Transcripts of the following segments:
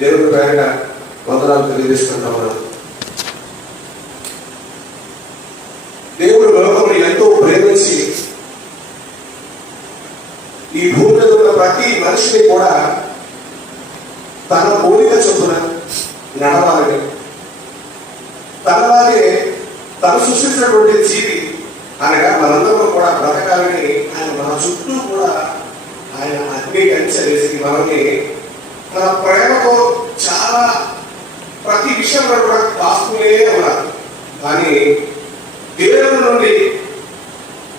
దేవుని పేరిట వందనాలు తెలియజేసుకుంటా ఉన్నాను. దేవుడు లోకమును ఎంతో ప్రేమించి ఈ భూమి మీద ఉన్న ప్రతి మనిషిని కూడా తన పోలిక చొప్పున నడవాలని, తనలాగే తను సృష్టించినటువంటి జీవి అనగా మనందరం కూడా బ్రతకాలని ఆయన మన చుట్టూ కూడా ఆయన అగ్ని కంచె వేసి మనల్ని తన ప్రేమతో చాలా ప్రతి విషయంలో కూడా కాస్తూనే ఉన్నారు. కానీ దేవుని నుండి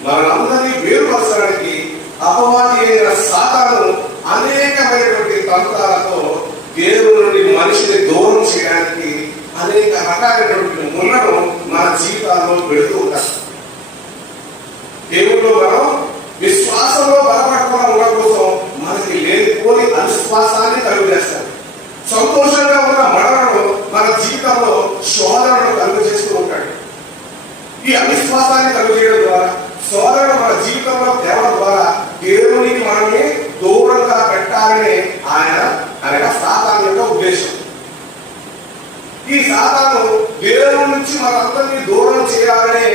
మనందరినీ వేరుపరచడానికి అపవాది అయిన సాతాను అనేకమైనటువంటి తంత్రాలతో దేవుని నుండి మనిషిని దూరం చేయడానికి అనేక రకాలైనటువంటి ముళ్ళను మన జీవితాల్లో పెడుతూ ఉంటారు. దేవుడిలో మనం విశ్వాసంలో బలపడకుండా ఉండడం కోసం మనకి లేనిపోని అవిశ్వాసాన్ని కలుగు చేస్తారు. సంతోషంగా ఉన్న మనలను మన జీవితంలో శోధనను కలుగు చేస్తూ ఉంటాడు. ఈ అవిశ్వాసాన్ని కలుగు చేయడం ద్వారా, శోధన మన జీవితంలో తేవడం ద్వారా దేవునికి మనల్ని దూరంగా పెట్టాలని ఆయన అనగా సాతాను యొక్క ఉద్దేశం. ఈ సాతాను దేవుడి నుంచి మనందరినీ దూరం చేయాలనే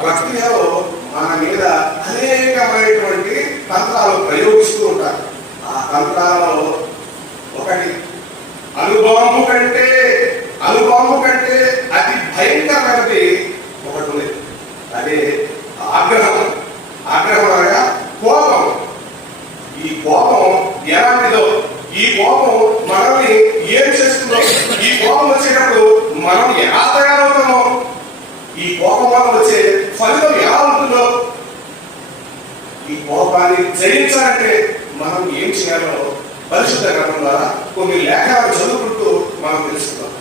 ప్రక్రియలో మన మీద అనేకమైనటువంటి తంత్రాలు ప్రయోగిస్తూ ఉంటారు. ఆ తంత్రాలలో ఒకటి అణుబాంబు కంటే అతి భయంకరమైనది ఒకటి ఉంది. అదే ఆగ్రహం అనగా కోపం. ఈ కోపం ఎలాంటిదో, ఈ కోపం మనల్ని ఏం చేస్తుందో, ఈ కోపం వచ్చేటప్పుడు మనం ఎలా తయారవుతామో, ఈ కోపం వల్ల వచ్చే ఫలితం ఎలా ఉంటుందో, ఈ కోపాన్ని జయించాలంటే మనం ఏం చేయాలో పరిశుద్ధ గ్రంథం ద్వారా కొన్ని లేఖనాలు చదువుకుంటూ మనం తెలుసుకుందాం.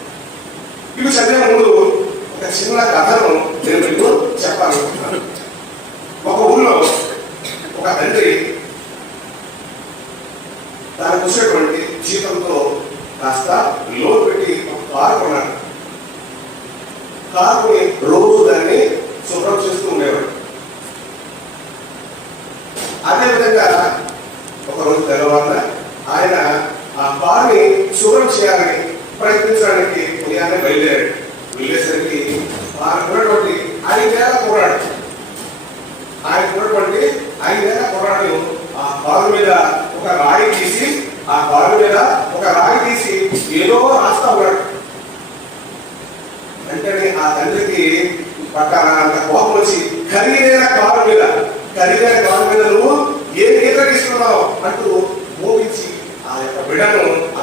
ఇవి చదివే ముందు ఒక చిన్న కథను నేను మీకు చెప్పాలనుకుంటున్నాను. ఒక ఊళ్ళో ఒక తండ్రి దానికి వచ్చేటువంటి జీతంతో కాస్త లోన్ పెట్టి ఒక కారు కొన్నాడు. కారుని రోజు దాన్ని శుభ్రం చేస్తూ ఉండేవాడు. అదేవిధంగా ఒకరోజు తెల్లవారున ఆయన ఆ కారుని శుభ్రం చేయాలని ప్రయత్నించడానికి ఉదయాన్నే బయలుదేరాడు. వెళ్ళేసరికి ఉన్నటువంటి 5,000 కుర్రాడు, ఆ కారు మీద ఒక రాయి తీసి ఏదో రాస్తా ఉన్నాడు. వెంటనే ఆ తండ్రికి పట్టాలంత కోపం వచ్చి ఖరీదైన కారు మీద నువ్వు ఏ గీతకి ఇస్తున్నావు అంటూ మోగించి ఆ యొక్క బిడ్డను ఆ